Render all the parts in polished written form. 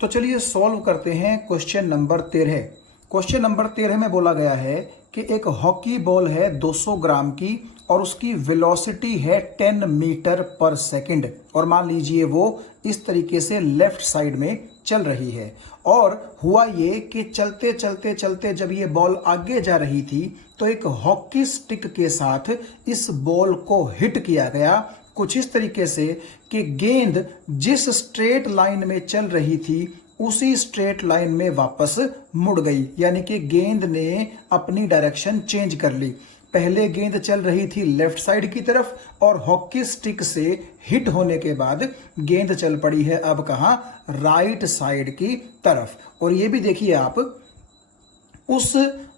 तो चलिए सॉल्व करते हैं क्वेश्चन नंबर 13। क्वेश्चन नंबर 13 में बोला गया है कि एक हॉकी बॉल है 200 ग्राम की और उसकी वेलोसिटी है 10 मीटर पर सेकंड, और मान लीजिए वो इस तरीके से लेफ्ट साइड में चल रही है। और हुआ ये कि चलते चलते चलते जब ये बॉल आगे जा रही थी तो एक हॉकी स्टिक के साथ इस बॉल को हिट किया गया कुछ इस तरीके से कि गेंद जिस स्ट्रेट लाइन में चल रही थी उसी स्ट्रेट लाइन में वापस मुड़ गई, यानी कि गेंद ने अपनी डायरेक्शन चेंज कर ली। पहले गेंद चल रही थी लेफ्ट साइड की तरफ और हॉकी स्टिक से हिट होने के बाद गेंद चल पड़ी है अब कहां, राइट साइड की तरफ। और ये भी देखिए आप, उस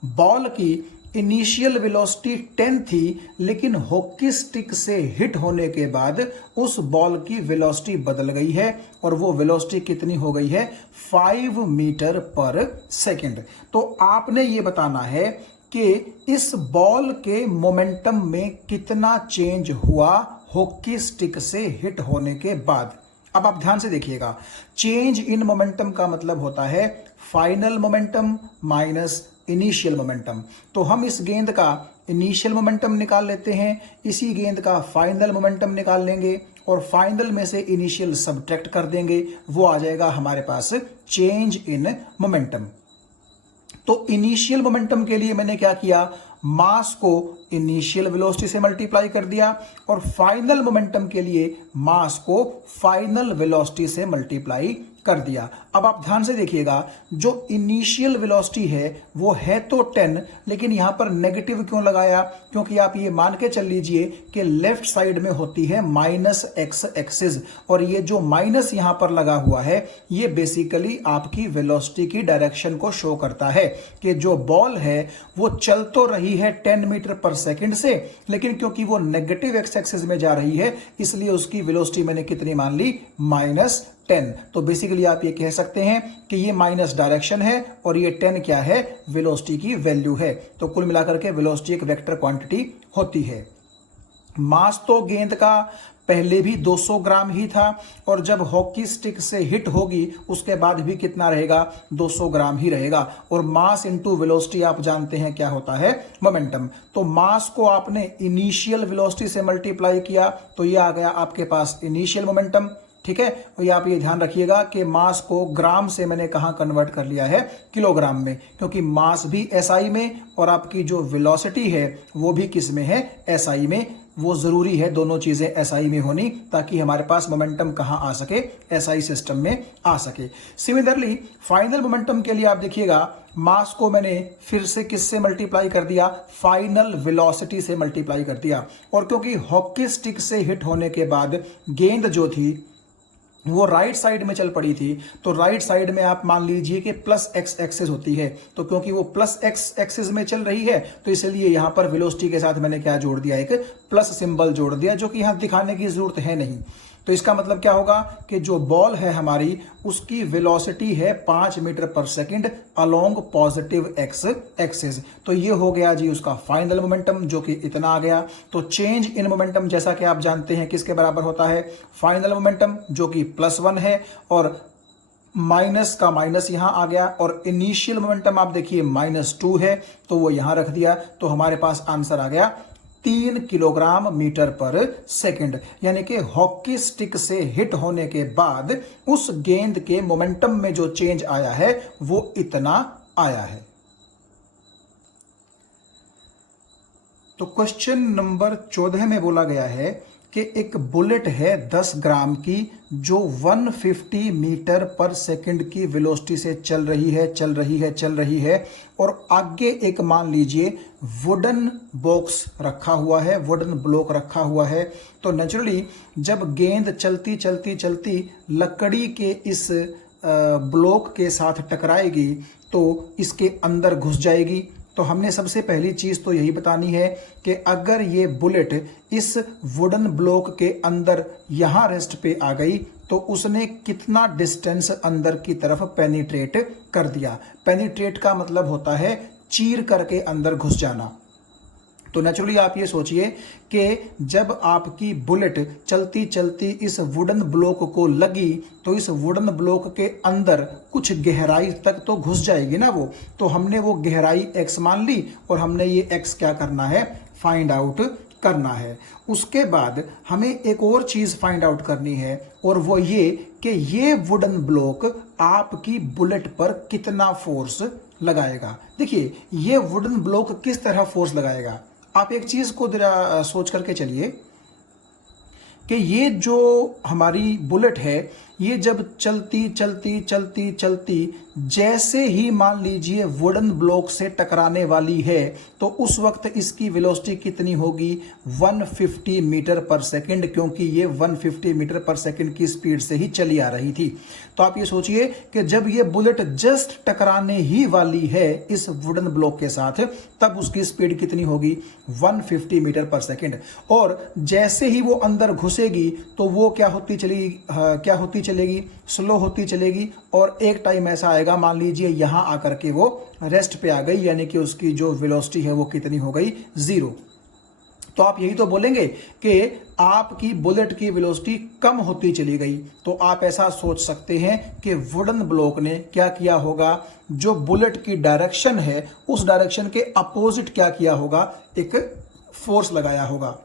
बॉल की इनिशियल वेलोसिटी 10 थी, लेकिन हॉकी स्टिक से हिट होने के बाद उस बॉल की वेलोसिटी बदल गई है और वो वेलोसिटी कितनी हो गई है, 5 मीटर पर सेकंड। तो आपने ये बताना है कि इस बॉल के मोमेंटम में कितना चेंज हुआ हॉकी स्टिक से हिट होने के बाद। अब आप ध्यान से देखिएगा, चेंज इन मोमेंटम का मतलब होता है final momentum minus initial momentum. तो हम इस गेंद का इनिशियल मोमेंटम निकाल लेते हैं, इसी गेंद का फाइनल मोमेंटम निकाल लेंगे और फाइनल में से इनिशियल सब्ट्रैक्ट कर देंगे, वो आ जाएगा हमारे पास चेंज इन मोमेंटम। तो इनिशियल मोमेंटम के लिए मैंने क्या किया, मास को इनिशियल वेलोसिटी से मल्टीप्लाई कर दिया और फाइनल मोमेंटम के लिए मास को फाइनल वेलोसिटी से मल्टीप्लाई कर दिया। अब आप ध्यान से देखिएगा, जो इनिशियल वेलोसिटी है वो है तो 10, लेकिन यहां पर नेगेटिव क्यों लगाया, क्योंकि आप ये मान के चल लीजिए कि लेफ्ट साइड में होती है माइनस एक्स एक्सिस, और ये जो माइनस यहां पर लगा हुआ है ये बेसिकली आपकी वेलोसिटी की डायरेक्शन को शो करता है कि जो बॉल है वो चल तो रही है 10 मीटर पर सेकंड से, लेकिन क्योंकि वो नेगेटिव एक्स एक्सिस में जा रही है इसलिए उसकी वेलोसिटी मैंने कितनी मान ली, -10। तो बेसिकली आप ये कह सकते हैं कि ये माइनस डायरेक्शन है और ये 10 क्या है, वेलोसिटी की वैल्यू है। तो कुल मिलाकर के वेलोसिटी एक वेक्टर क्वांटिटी होती है। मास तो गेंद का पहले भी 200 ग्राम ही था और जब हॉकी स्टिक से हिट होगी उसके बाद भी कितना रहेगा, 200 ग्राम ही रहेगा। और मास इंटू वेलोसिटी आप जानते हैं क्या होता है, मोमेंटम। तो मास को आपने इनिशियल वेलोसिटी से मल्टीप्लाई किया तो ये आ गया आपके पास इनिशियल मोमेंटम, ठीक है। और आप ये ध्यान रखिएगा कि मास को ग्राम से मैंने कहां कन्वर्ट कर लिया है, किलोग्राम में, क्योंकि मास भी एसआई में और आपकी जो वेलोसिटी है वो भी किस में है, एसआई में। वो जरूरी है दोनों चीजें एसआई में होनी ताकि हमारे पास मोमेंटम कहां आ सके, एसआई सिस्टम में आ सके। सिमिलरली फाइनल मोमेंटम के लिए आप देखिएगा, मास को मैंने फिर से किससे मल्टीप्लाई कर दिया, फाइनल वेलोसिटी से मल्टीप्लाई कर दिया। और क्योंकि हॉकी स्टिक से हिट होने के बाद गेंद जो थी वो राइट साइड में चल पड़ी थी, तो राइट साइड में आप मान लीजिए कि प्लस एक्स एक्सिस होती है। तो क्योंकि वो प्लस एक्स एक्सिस में चल रही है तो इसलिए यहां पर वेलोसिटी के साथ मैंने क्या जोड़ दिया, एक प्लस सिंबल जोड़ दिया, जो कि यहां दिखाने की जरूरत है नहीं। तो इसका मतलब क्या होगा कि जो बॉल है हमारी उसकी वेलोसिटी है 5 मीटर पर second along positive x axis. तो ये हो गया जी उसका फाइनल मोमेंटम, जो कि इतना आ गया। तो चेंज इन मोमेंटम जैसा कि आप जानते हैं किसके बराबर होता है, फाइनल मोमेंटम जो कि +1 है और माइनस का माइनस यहां आ गया, और इनिशियल मोमेंटम आप देखिए -2 है तो वो यहां रख दिया। तो हमारे पास आंसर आ गया 3 किलोग्राम मीटर पर सेकंड, यानी कि हॉकी स्टिक से हिट होने के बाद उस गेंद के मोमेंटम में जो चेंज आया है वो इतना आया है। तो क्वेश्चन नंबर 14 में बोला गया है कि एक बुलेट है 10 ग्राम की जो 150 मीटर पर सेकंड की वेलोसिटी से चल रही है और आगे एक मान लीजिए वुडन बॉक्स रखा हुआ है, वुडन ब्लॉक रखा हुआ है। तो नेचुरली जब गेंद चलती चलती चलती लकड़ी के इस ब्लॉक के साथ टकराएगी तो इसके अंदर घुस जाएगी। तो हमने सबसे पहली चीज तो यही बतानी है कि अगर ये बुलेट इस वुडन ब्लॉक के अंदर यहां रेस्ट पे आ गई तो उसने कितना डिस्टेंस अंदर की तरफ पेनिट्रेट कर दिया। पेनिट्रेट का मतलब होता है चीर करके अंदर घुस जाना। तो नेचुरली आप ये सोचिए कि जब आपकी बुलेट चलती चलती इस वुडन ब्लॉक को लगी तो इस वुडन ब्लॉक के अंदर कुछ गहराई तक तो घुस जाएगी ना वो। तो हमने वो गहराई x मान ली और हमने ये x क्या करना है, फाइंड आउट करना है। उसके बाद हमें एक और चीज फाइंड आउट करनी है और वो ये कि ये वुडन ब्लॉक आपकी बुलेट पर कितना फोर्स लगाएगा। देखिए ये वुडन ब्लॉक किस तरह फोर्स लगाएगा, आप एक चीज को जरा सोच करके चलिए कि ये जो हमारी बुलेट है ये जब चलती चलती चलती चलती जैसे ही मान लीजिए वुडन ब्लॉक से टकराने वाली है तो उस वक्त इसकी वेलोसिटी कितनी होगी, 150 मीटर पर सेकंड, क्योंकि ये 150 मीटर पर सेकंड की स्पीड से ही चली आ रही थी। तो आप ये सोचिए कि जब ये बुलेट जस्ट टकराने ही वाली है इस वुडन ब्लॉक के साथ तब उसकी स्पीड कितनी होगी, 150 मीटर पर सेकंड। और जैसे ही वो अंदर घुसेगी तो वो क्या होती चलेगी, स्लो होती चलेगी और एक टाइम ऐसा आएगा मान लीजिए यहां आकर के वो रेस्ट पे आ गई, यानी कि उसकी जो वेलोसिटी है वो कितनी हो गई, 0। तो आप यही तो बोलेंगे कि आपकी बुलेट की वेलोसिटी कम होती चली गई। तो आप ऐसा सोच सकते हैं कि वुडन ब्लॉक ने क्या किया होगा, जो बुलेट की डायरेक्शन है उस डायरेक्शन के अपोजिट क्या किया होगा, एक फोर्स लगाया होगा।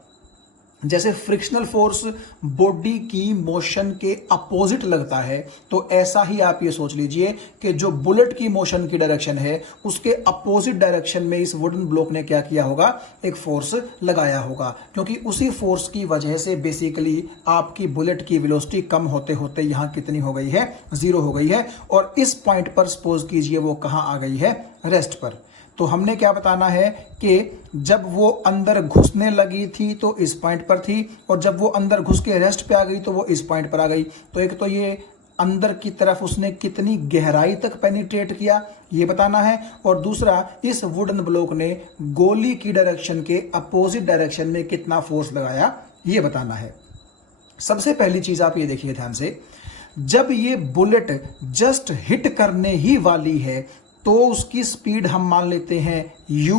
जैसे फ्रिक्शनल फोर्स बॉडी की मोशन के अपोजिट लगता है, तो ऐसा ही आप ये सोच लीजिए कि जो बुलेट की मोशन की डायरेक्शन है उसके अपोजिट डायरेक्शन में इस वुडन ब्लॉक ने क्या किया होगा, एक फोर्स लगाया होगा। क्योंकि उसी फोर्स की वजह से बेसिकली आपकी बुलेट की वेलोसिटी कम होते होते यहां कितनी हो गई है, 0 हो गई है। और इस पॉइंट पर सपोज कीजिए वो कहां आ गई है, रेस्ट पर। तो हमने क्या बताना है कि जब वो अंदर घुसने लगी थी तो इस पॉइंट पर थी और जब वो अंदर घुस के रेस्ट पे आ गई तो वो इस पॉइंट पर आ गई। तो एक तो ये अंदर की तरफ उसने कितनी गहराई तक पेनिट्रेट किया ये बताना है, और दूसरा इस वुडन ब्लॉक ने गोली की डायरेक्शन के अपोजिट डायरेक्शन में कितना फोर्स लगाया ये बताना है। सबसे पहली चीज आप ये देखिए ध्यान से, जब ये बुलेट जस्ट हिट करने ही वाली है तो उसकी स्पीड हम मान लेते हैं u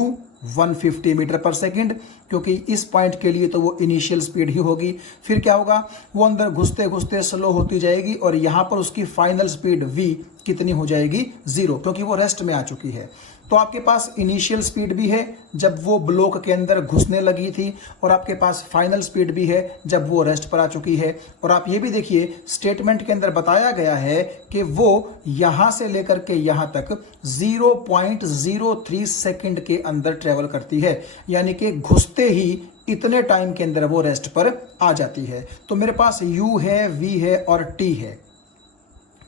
150 मीटर पर सेकंड, क्योंकि इस पॉइंट के लिए तो वो इनिशियल स्पीड ही होगी। फिर क्या होगा, वो अंदर घुसते घुसते स्लो होती जाएगी और यहां पर उसकी फाइनल स्पीड v कितनी हो जाएगी, 0, क्योंकि वो रेस्ट में आ चुकी है। तो आपके पास इनिशियल स्पीड भी है जब वो ब्लॉक के अंदर घुसने लगी थी और आपके पास फाइनल स्पीड भी है जब वो रेस्ट पर आ चुकी है। और आप ये भी देखिए स्टेटमेंट के अंदर बताया गया है कि वो यहां से लेकर के यहां तक 0.03 सेकंड के अंदर ट्रेवल करती है, यानी कि घुसते ही इतने टाइम के अंदर वो रेस्ट पर आ जाती है। तो मेरे पास u है, v है और t है।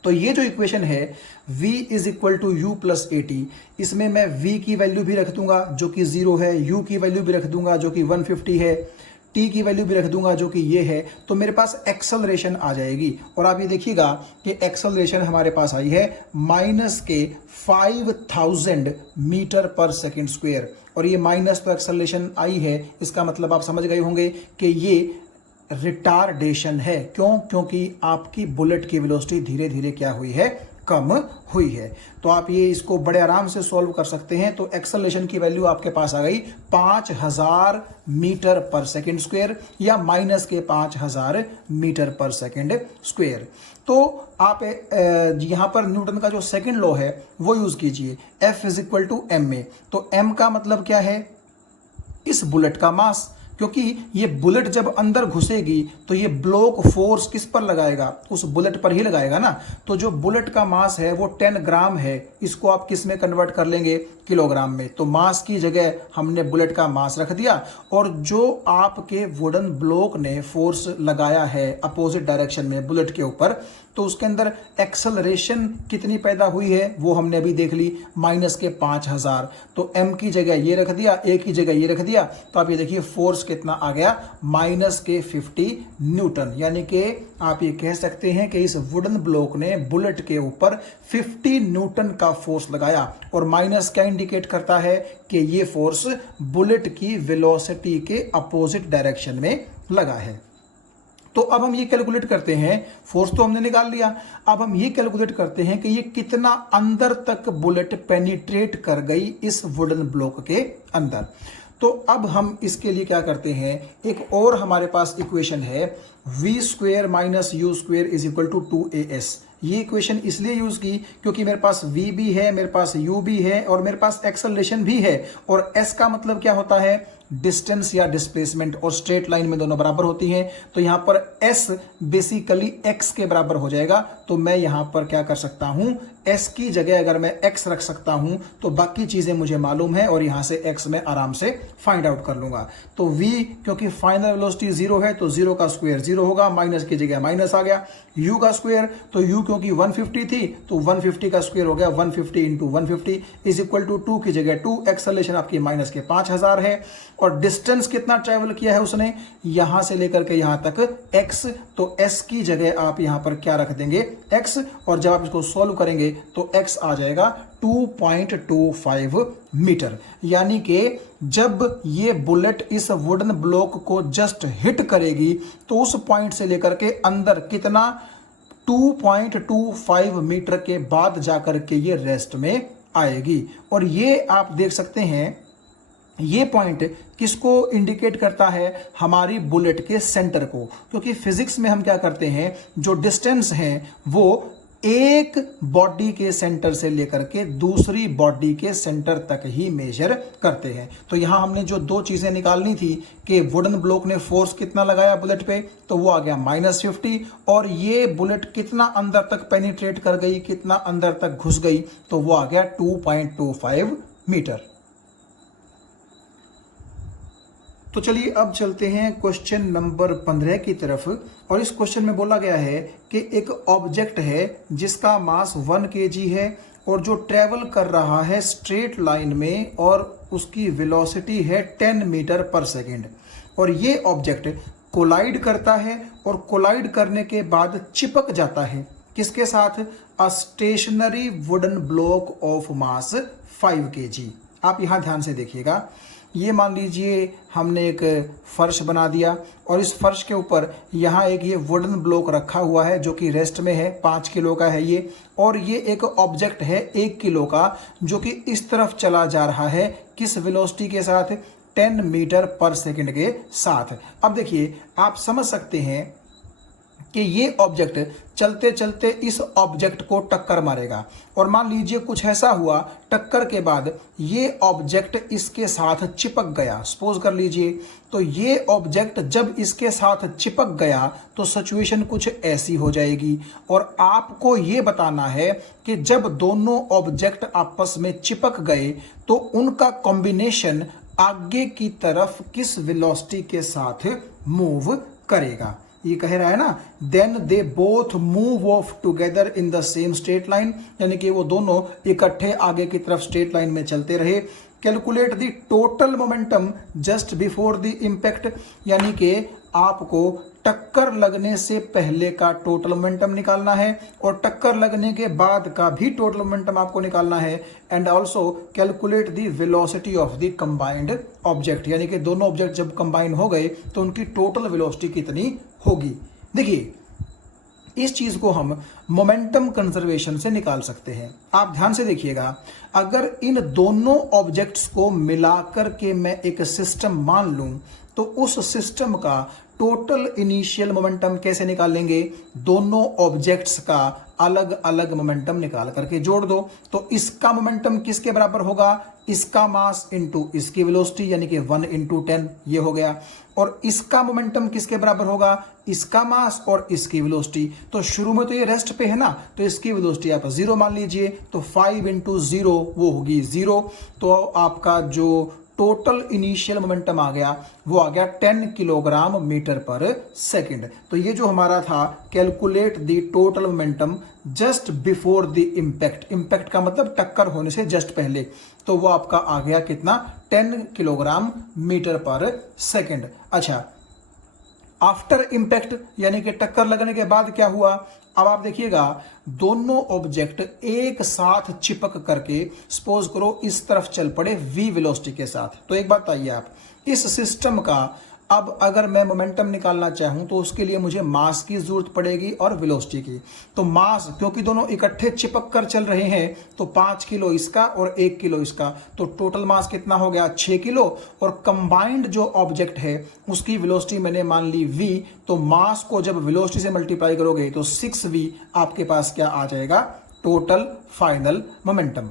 तो ये जो इक्वेशन है v is equal to u plus a t, इसमें मैं v की वैल्यू भी रख दूंगा जो कि 0 है, u की वैल्यू भी रख दूंगा जो कि 150 है, t की वैल्यू भी रख दूंगा जो कि ये है। तो मेरे पास एक्सेलरेशन आ जाएगी और आप ये देखिएगा कि एक्सेलरेशन हमारे पास आई है माइनस के 5000 मीटर पर सेकेंड स्क्वायर। और ये माइनस तो एक्सेलरेशन आई है, इसका मतलब आप समझ गए होंगे कि ये रिटार्डेशन है। क्यों? क्योंकि आपकी बुलेट की वेलोसिटी धीरे धीरे क्या हुई है, कम हुई है। तो आप ये इसको बड़े आराम से सॉल्व कर सकते हैं। तो एक्सेलरेशन की वैल्यू आपके पास आ गई 5000 मीटर पर सेकेंड स्क्वायर या माइनस के 5000 मीटर पर सेकेंड स्क्वायर। तो आप यहां पर न्यूटन का जो सेकेंड लॉ है वो यूज कीजिए, F is equal to M a. तो m का मतलब क्या है, इस बुलेट का मास, क्योंकि ये बुलेट जब अंदर घुसेगी तो ये ब्लॉक फोर्स किस पर लगाएगा, उस बुलेट पर ही लगाएगा ना। तो जो बुलेट का मास है वो 10 ग्राम है, इसको आप किस में कन्वर्ट कर लेंगे, किलोग्राम में। तो मास की जगह हमने बुलेट का मास रख दिया और जो आपके वुडन ब्लॉक ने फोर्स लगाया है अपोजिट डायरेक्शन में बुलेट के ऊपर, तो उसके अंदर एक्सेलरेशन कितनी पैदा हुई है वो हमने अभी देख ली, माइनस के 5000। तो m की जगह ये रख दिया, a की जगह ये रख दिया। तो आप ये देखिए फोर्स कितना आ गया, माइनस के 50 न्यूटन। यानी कि आप ये कह सकते हैं कि इस वुडन ब्लॉक ने बुलेट के ऊपर 50 न्यूटन का फोर्स लगाया। और माइनस क्या इंडिकेट करता है कि ये फोर्स बुलेट की वेलोसिटी के अपोजिट डायरेक्शन में लगा है। तो अब हम ये कैलकुलेट करते हैं, फोर्स तो हमने निकाल लिया, अब हम ये कैलकुलेट करते हैं कि ये कितना अंदर तक बुलेट पेनिट्रेट कर गई इस वुडन ब्लॉक के अंदर। तो अब हम इसके लिए क्या करते हैं, एक और हमारे पास इक्वेशन है v square minus u square is equal to 2as। ये इक्वेशन इसलिए यूज की क्योंकि मेरे पास v भी है, मेरे पास u भी है और मेरे पास एक्सेलरेशन भी है। और s का मतलब क्या होता है, डिस्टेंस या डिस्प्लेसमेंट, और स्ट्रेट लाइन में दोनों बराबर होती हैं। तो यहां पर s बेसिकली x के बराबर हो जाएगा। तो मैं यहां पर क्या कर सकता हूं, s की जगह अगर मैं x रख सकता हूं तो बाकी चीजें मुझे मालूम है और यहां से x मैं आराम से फाइंड आउट कर लूंगा। तो v क्योंकि फाइनल वेलोसिटी 0 है तो 0 का स्क्वायर 0 होगा, माइनस की जगह माइनस आ गया। u का स्क्वायर, तो u क्योंकि 150 थी तो 150 का स्क्वायर हो गया 150 इंटू 150 इज इक्वल टू 2 की जगह 2, एक्सेलरेशन आपकी माइनस के 5000 है। और डिस्टेंस कितना ट्रेवल किया है उसने, यहां से लेकर के यहां तक x, तो s की जगह आप यहां पर क्या रख देंगे, x, और जब आप इसको सॉल्व करेंगे तो x आ जाएगा 2.25 मीटर। यानी कि जब ये बुलेट इस वुडन ब्लॉक को जस्ट हिट करेगी तो उस पॉइंट से लेकर के अंदर कितना, 2.25 मीटर के बाद जाकर के ये रेस्ट में आएगी। और ये आप देख सकते हैं, ये पॉइंट किसको इंडिकेट करता है, हमारी बुलेट के सेंटर को। क्योंकि फिजिक्स में हम क्या करते हैं, जो डिस्टेंस है वो एक बॉडी के सेंटर से लेकर के दूसरी बॉडी के सेंटर तक ही मेजर करते हैं। तो यहां हमने जो दो चीजें निकालनी थी कि वुडन ब्लॉक ने फोर्स कितना लगाया बुलेट पे, तो वो आ गया -50, और ये बुलेट कितना अंदर तक पेनिट्रेट कर गई, कितना अंदर तक घुस गई, तो वो आ गया 2.25 मीटर। तो चलिए अब चलते हैं क्वेश्चन नंबर 15 की तरफ। और इस क्वेश्चन में बोला गया है कि एक ऑब्जेक्ट है जिसका मास 1 kg है और जो ट्रेवल कर रहा है स्ट्रेट लाइन में और उसकी वेलोसिटी है 10 मीटर पर सेकेंड। और ये ऑब्जेक्ट कोलाइड करता है और कोलाइड करने के बाद चिपक जाता है किसके साथ, a stationary wooden block of mass 5 kg। आप यहां ध्यान से देखिएगा, ये मान लीजिए हमने एक फर्श बना दिया और इस फर्श के ऊपर यहाँ एक ये वुडन ब्लॉक रखा हुआ है जो कि रेस्ट में है, 5 किलो का है ये, और ये एक ऑब्जेक्ट है 1 किलो का जो कि इस तरफ चला जा रहा है, किस वेलोसिटी के साथ, 10 मीटर पर सेकंड के साथ। अब देखिए आप समझ सकते हैं कि ये ऑब्जेक्ट चलते चलते इस ऑब्जेक्ट को टक्कर मारेगा। और मान लीजिए कुछ ऐसा हुआ, टक्कर के बाद ये ऑब्जेक्ट इसके साथ चिपक गया, सपोज कर लीजिए। तो ये ऑब्जेक्ट जब इसके साथ चिपक गया तो सिचुएशन कुछ ऐसी हो जाएगी। और आपको ये बताना है कि जब दोनों ऑब्जेक्ट आपस में चिपक गए तो उनका कॉम्बिनेशन आगे की तरफ किस वेलोसिटी के साथ मूव करेगा। ये कह रहा है ना, then they both move off together in the same straight line, यानी कि वो दोनों इकट्ठे आगे की तरफ स्ट्रेट लाइन में चलते रहे। Calculate the total momentum just before the impact, यानी कि आपको टक्कर लगने से पहले का टोटल मोमेंटम निकालना है और टक्कर लगने के बाद का भी टोटल मोमेंटम आपको निकालना है। And also calculate the velocity of the combined object, यानी कि दोनों ऑब्जेक्ट जब कंबाइन हो गए तो उनकी टोटल वेलोसिटी कितनी होगी। देखिए इस चीज को हम मोमेंटम कंजर्वेशन से निकाल सकते हैं। आप ध्यान से देखिएगा, अगर इन दोनों ऑब्जेक्ट्स को मिलाकर के मैं एक सिस्टम मान लूं तो उस सिस्टम का टोटल इनिशियल मोमेंटम कैसे निकालेंगे, दोनों ऑब्जेक्ट्स का अलग अलग मोमेंटम निकाल करके जोड़ दो। तो इसका मोमेंटम किसके बराबर होगा, इसका मास इंटू इसकी वेलोसिटी, यानी कि 1 इंटू 10 ये हो गया। और इसका मोमेंटम किसके बराबर होगा, इसका मास और इसकी वेलोसिटी। तो शुरू में तो ये रेस्ट पे है ना, तो इसकी वेलोसिटी आप 0 मान लीजिए, तो 5 इंटू 0 वो होगी 0। तो आपका जो टोटल इनिशियल मोमेंटम आ गया वो आ गया 10 किलोग्राम मीटर पर सेकंड। तो ये जो हमारा था calculate the total momentum just before the impact, impact का मतलब टक्कर होने से जस्ट पहले, तो वो आपका आ गया कितना, 10 किलोग्राम मीटर पर सेकंड। अच्छा, आफ्टर इम्पैक्ट यानी कि टक्कर लगने के बाद क्या हुआ, अब आप देखिएगा दोनों ऑब्जेक्ट एक साथ चिपक करके सपोज करो इस तरफ चल पड़े v वेलोसिटी के साथ। तो एक बात आइए, आप इस सिस्टम का अब अगर मैं मोमेंटम निकालना चाहूं तो उसके लिए मुझे मास की जरूरत पड़ेगी और वेलोसिटी की। तो मास, क्योंकि दोनों इकट्ठे चिपक कर चल रहे हैं, तो 5 किलो इसका और 1 किलो इसका, तो टोटल मास कितना हो गया 6 किलो। और कंबाइंड जो ऑब्जेक्ट है उसकी वेलोसिटी मैंने मान ली v, तो मास को जब वेलोसिटी से मल्टीप्लाई करोगे तो 6v आपके पास क्या आ जाएगा, टोटल फाइनल मोमेंटम।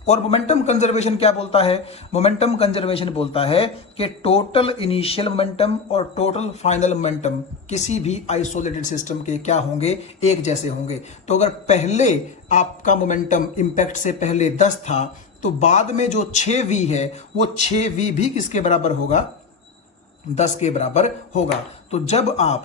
और मोमेंटम कंजर्वेशन क्या बोलता है, मोमेंटम कंजर्वेशन बोलता है कि टोटल इनिशियल मोमेंटम और टोटल फाइनल मोमेंटम किसी भी आइसोलेटेड सिस्टम के क्या होंगे, एक जैसे होंगे। तो अगर पहले आपका मोमेंटम इंपैक्ट से पहले 10 था, तो बाद में जो 6v है वो 6v भी किसके बराबर होगा, 10 के बराबर होगा। तो जब आप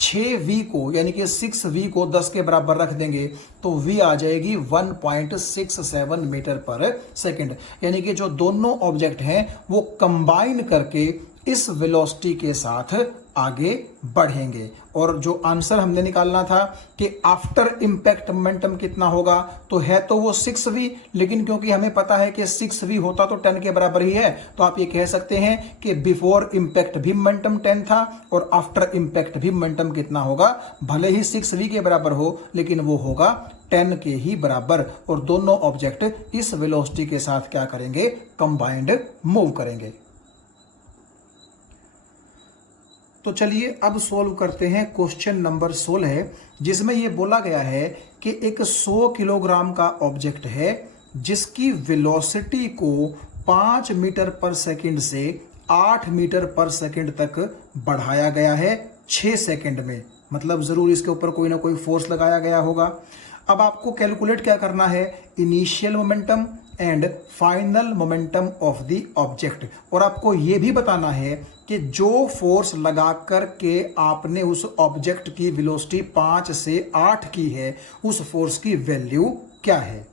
6v को यानी कि 6v को 10 के बराबर रख देंगे तो v आ जाएगी 1.67 मीटर पर सेकंड। यानी कि जो दोनों ऑब्जेक्ट हैं वो कंबाइन करके इस वेलोसिटी के साथ आगे बढ़ेंगे। और जो आंसर हमने निकालना था कि आफ्टर इंपैक्ट मोमेंटम कितना होगा, तो है तो वो 6v, लेकिन क्योंकि हमें पता है कि 6v होता तो 10 के बराबर ही है, तो आप ये कह सकते हैं कि बिफोर इंपैक्ट भी मोमेंटम 10 था और आफ्टर इंपैक्ट भी मोमेंटम कितना होगा, भले ही 6v के बराबर हो लेकिन वो होगा 10 के ही बराबर। और दोनों ऑब्जेक्ट इस वेलोसिटी के साथ क्या करेंगे, कंबाइंड मूव करेंगे। तो चलिए अब सोल्व करते हैं क्वेश्चन नंबर 16, जिसमें यह बोला गया है कि एक 100 किलोग्राम का ऑब्जेक्ट है जिसकी वेलोसिटी को 5 मीटर पर सेकंड से 8 मीटर पर सेकंड तक बढ़ाया गया है 6 सेकंड में। मतलब जरूर इसके ऊपर कोई ना कोई फोर्स लगाया गया होगा। अब आपको कैलकुलेट क्या करना है, initial momentum and final momentum of the object. और आपको यह भी बताना है कि जो फोर्स लगा कर के आपने उस ऑब्जेक्ट की वेलोसिटी 5 से 8 की है, उस फोर्स की वैल्यू क्या है।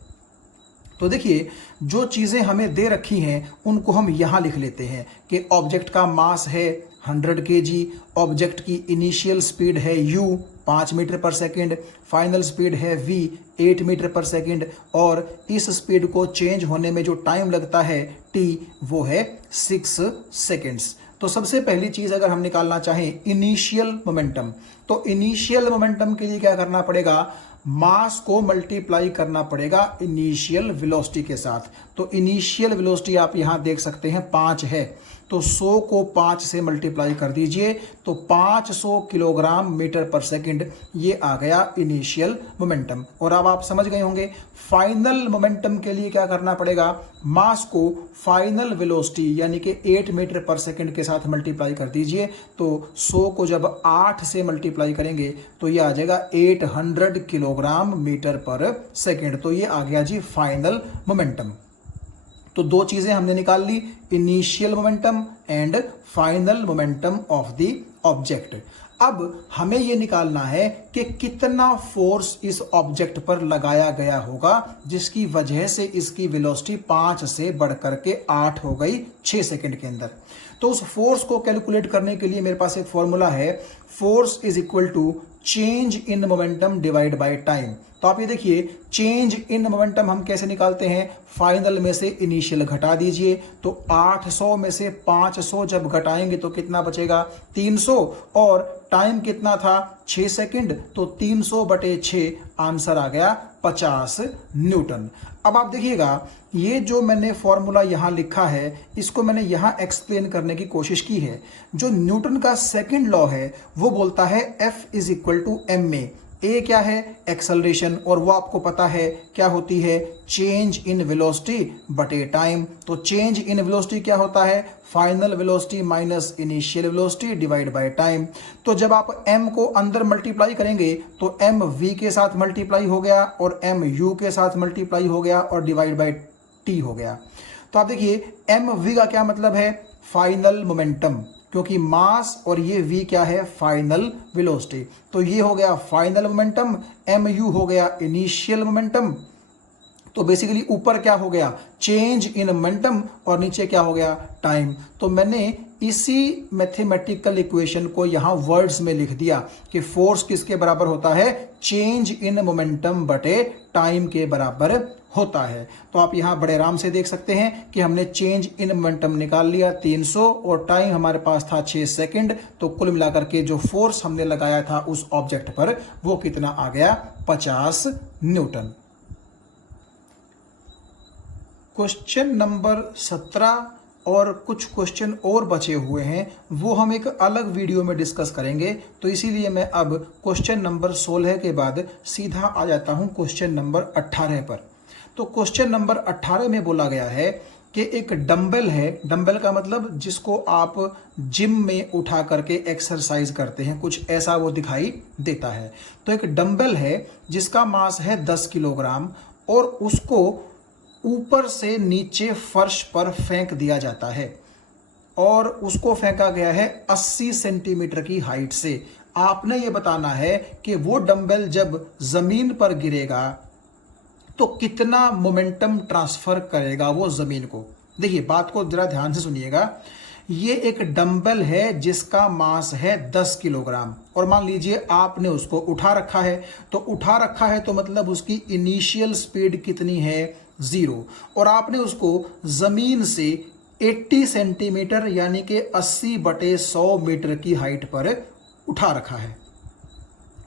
तो देखिए, जो चीजें हमें दे रखी हैं उनको हम यहां लिख लेते हैं कि ऑब्जेक्ट का मास है 100 kg, ऑब्जेक्ट की इनिशियल स्पीड है u 5 मीटर पर सेकंड, फाइनल स्पीड है v 8 मीटर पर सेकंड, और इस स्पीड को चेंज होने में जो टाइम लगता है t वो है 6 सेकंड्स। तो सबसे पहली चीज अगर हम निकालना चाहें इनिशियल मोमेंटम, तो इनिशियल मोमेंटम के लिए क्या करना पड़ेगा, मास को मल्टीप्लाई करना पड़ेगा इनिशियल वेलोसिटी के साथ। तो इनिशियल वेलोसिटी आप यहां देख सकते हैं 5 है, तो 100 को 5 से मल्टीप्लाई कर दीजिए तो 500 किलोग्राम मीटर पर सेकंड, ये आ गया इनिशियल मोमेंटम। और अब आप समझ गए होंगे फाइनल मोमेंटम के लिए क्या करना पड़ेगा, मास को फाइनल वेलोसिटी यानी कि 8 मीटर पर सेकंड के साथ मल्टीप्लाई कर दीजिए। तो 100 को जब 8 से मल्टीप्लाई करेंगे तो ये आ जाएगा 800 किलोग्राम मीटर पर सेकंड। तो ये आ गया जी फाइनल मोमेंटम। तो दो चीजें हमने निकाल ली, initial momentum and final momentum of the object. अब हमें यह निकालना है कि कितना फोर्स इस ऑब्जेक्ट पर लगाया गया होगा जिसकी वजह से इसकी वेलोसिटी 5 से बढ़कर के 8 हो गई 6 सेकंड के अंदर। तो उस फोर्स को कैलकुलेट करने के लिए मेरे पास एक फॉर्मूला है, force is equal to change in momentum divide by time. तो आप ये देखिए, चेंज इन मोमेंटम हम कैसे निकालते हैं, फाइनल में से इनिशियल घटा दीजिए, तो 800 में से 500 जब घटाएंगे तो कितना बचेगा 300, और टाइम कितना था 6 सेकंड, तो 300 बटे 6 आंसर आ गया 50 न्यूटन। अब आप देखिएगा, ये जो मैंने फॉर्मूला यहां लिखा है इसको मैंने यहां एक्सप्लेन करने की कोशिश की है। जो न्यूटन का सेकंड लॉ है वो बोलता है F is equal to M A. A क्या है, एक्सेलरेशन, और वो आपको पता है क्या होती है, चेंज इन वेलोसिटी बटे टाइम। तो चेंज इन वेलोसिटी क्या होता है, final velocity minus initial velocity divide by time. तो जब आप m को अंदर मल्टीप्लाई करेंगे तो m v के साथ मल्टीप्लाई हो गया और m u के साथ मल्टीप्लाई हो गया और डिवाइड बाय t हो गया। तो आप देखिए m v का क्या मतलब है, फाइनल मोमेंटम, क्योंकि मास और ये v क्या है, फाइनल वेलोसिटी। तो ये हो गया फाइनल मोमेंटम, एम यू हो गया इनिशियल मोमेंटम। तो बेसिकली ऊपर क्या हो गया, चेंज इन मोमेंटम, और नीचे क्या हो गया, टाइम। तो मैंने इसी मैथमेटिकल इक्वेशन को यहां वर्ड्स में लिख दिया कि फोर्स किसके बराबर होता है, चेंज इन मोमेंटम बटे टाइम के बराबर होता है। तो आप यहाँ बड़े आराम से देख सकते हैं कि हमने चेंज इन मोमेंटम निकाल लिया 300 और टाइम हमारे पास था 6 सेकंड। तो कुल मिलाकर के जो फोर्स हमने लगाया था उस ऑब्जेक्ट पर वो कितना आ गया, 50 न्यूटन। क्वेश्चन नंबर 17 और कुछ क्वेश्चन और बचे हुए हैं, वो हम एक अलग वीडियो में डिस्कस करेंगे। तो इसीलिए मैं अब क्वेश्चन नंबर 16 के बाद सीधा आ जाता हूं क्वेश्चन नंबर 18 पर। तो क्वेश्चन नंबर 18 में बोला गया है कि एक डंबल है, डंबल का मतलब जिसको आप जिम में उठा करके एक्सरसाइज करते हैं, कुछ ऐसा वो दिखाई देता है। तो एक डंबल है जिसका मास है 10 किलोग्राम और उसको ऊपर से नीचे फर्श पर फेंक दिया जाता है और उसको फेंका गया है 80 सेंटीमीटर की हाइट से। आपने ये बताना है कि वो डंबल जब जमीन पर गिरेगा तो कितना मोमेंटम ट्रांसफर करेगा वो जमीन को। देखिए बात को जरा ध्यान से सुनिएगा। ये एक डंबल है जिसका मास है 10 किलोग्राम और मान लीजिए आपने उसको उठा रखा है। तो उठा रखा है तो मतलब उसकी इनिशियल स्पीड कितनी है, 0। और आपने उसको जमीन से 80 सेंटीमीटर यानी कि 80/100 मीटर की हाइट पर उठा रखा है।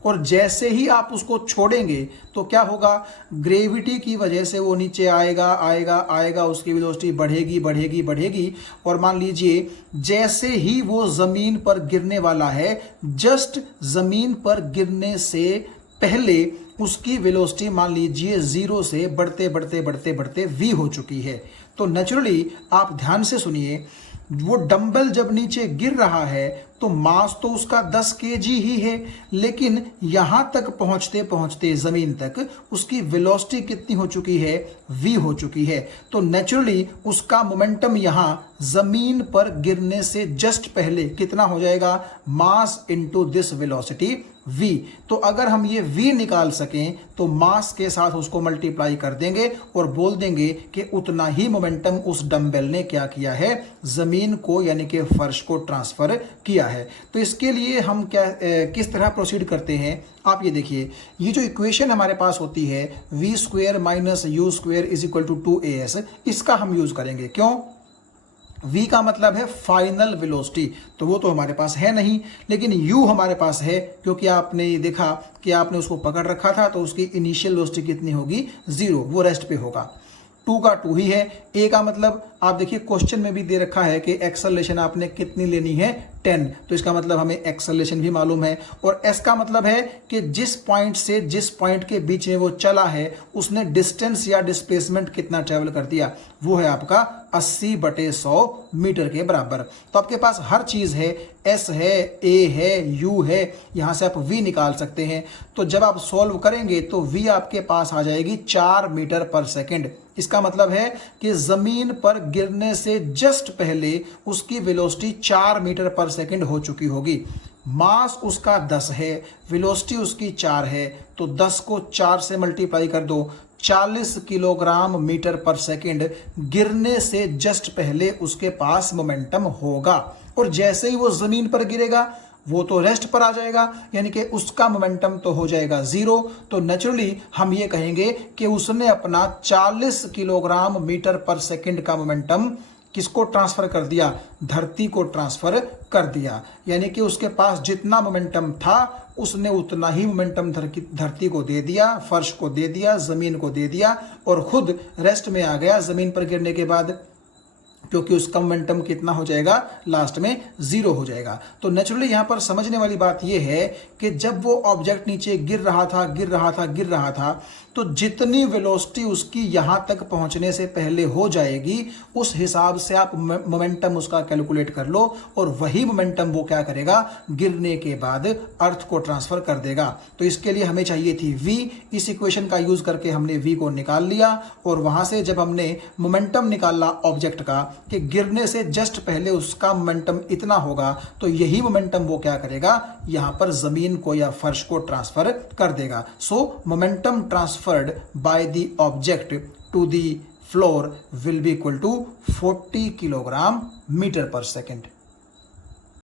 और जैसे ही आप उसको छोड़ेंगे तो क्या होगा, ग्रेविटी की वजह से वो नीचे आएगा आएगा आएगा, उसकी वेलोसिटी बढ़ेगी बढ़ेगी बढ़ेगी। और मान लीजिए जैसे ही वो जमीन पर गिरने वाला है, जस्ट जमीन पर गिरने से पहले उसकी वेलोसिटी मान लीजिए 0 से बढ़ते बढ़ते बढ़ते बढ़ते v हो चुकी है। तो नेचुरली आप ध्यान से सुनिए, वो डंबल जब नीचे गिर रहा है तो मास तो उसका 10 केजी ही है, लेकिन यहां तक पहुंचते पहुंचते जमीन तक उसकी वेलोसिटी कितनी हो चुकी है, v हो चुकी है। तो नेचुरली उसका मोमेंटम यहां जमीन पर गिरने से जस्ट पहले कितना हो जाएगा, mass into this velocity v। तो अगर हम ये v निकाल सकें तो मास के साथ उसको मल्टीप्लाई कर देंगे और बोल देंगे कि उतना ही मोमेंटम उस डंबल ने क्या किया है, जमीन को यानी कि फर्श को ट्रांसफर किया है। तो इसके लिए हम किस तरह प्रोसीड करते हैं, आप ये देखिए। ये जो इक्वेशन हमारे पास होती है v² - u² = 2as, इसका हम यूज करेंगे। क्यों, v का मतलब है फाइनल वेलोसिटी, तो वो तो हमारे पास है नहीं, लेकिन u हमारे पास है क्योंकि आपने ये देखा कि आपने उसको पकड़ रखा था तो उसकी इनिशियल वेलोसिटी कितनी होगी, 0, वो रेस्ट पे होगा। 2 का 2 ही है। a का मतलब आप देखिए क्वेश्चन में भी दे रखा है कि एक्सेलरेशन आपने कितनी लेनी है, 10, तो इसका मतलब हमें एक्सेलरेशन भी मालूम है। और s का मतलब है कि जिस पॉइंट से जिस पॉइंट के बीच में वो चला है उसने डिस्टेंस या डिस्प्लेसमेंट कितना ट्रेवल कर दिया, वो है आपका 80/100 मीटर के बराबर। तो आपके पास हर चीज है, s है, a है, u है, यहां से आप v निकाल सकते हैं। तो जब आप सॉल्व करेंगे तो v आपके पास आ जाएगी 4 मीटर पर सेकेंड। इसका मतलब है कि जमीन पर गिरने से जस्ट पहले उसकी वेलोसिटी 4 मीटर पर सेकेंड हो चुकी होगी। मास उसका 10 है, वेलोसिटी उसकी 4 है, तो 10 को 4 से मल्टीप्लाई कर दो, 40 किलोग्राम मीटर पर सेकेंड गिरने से जस्ट पहले उसके पास मोमेंटम होगा। और जैसे ही वो जमीन पर गिरेगा वो तो रेस्ट पर आ जाएगा, यानी कि उसका मोमेंटम तो हो जाएगा 0। तो नेचुरली हम ये कहेंगे कि उसने अपना 40 किलोग्राम मीटर पर सेकेंड का मोमेंटम किसको ट्रांसफर कर दिया, धरती को ट्रांसफर कर दिया। यानी कि उसके पास जितना मोमेंटम था उसने उतना ही मोमेंटम धरती को दे दिया, फर्श को दे दिया, जमीन को दे दिया और खुद रेस्ट में आ गया जमीन पर गिरने के बाद, क्योंकि उसका मोमेंटम कितना हो जाएगा, लास्ट में 0 हो जाएगा। तो नेचुरली यहां पर समझने वाली बात यह है कि जब वो ऑब्जेक्ट नीचे गिर रहा था तो जितनी वेलोसिटी उसकी यहां तक पहुंचने से पहले हो जाएगी उस हिसाब से आप मोमेंटम उसका कैलकुलेट कर लो और वही मोमेंटम वो क्या करेगा, गिरने के बाद अर्थ को ट्रांसफर कर देगा। तो इसके लिए हमें चाहिए थी v। इस इक्वेशन का यूज करके हमने v को निकाल लिया और वहां से जब हमने मोमेंटम निकाला ऑब्जेक्ट का कि गिरने से जस्ट पहले उसका मोमेंटम इतना होगा, तो यही मोमेंटम वो क्या करेगा, यहां पर जमीन को या फर्श को ट्रांसफर कर देगा। So momentum transferred by the object to the floor will be equal to 40 kilogram metre per second.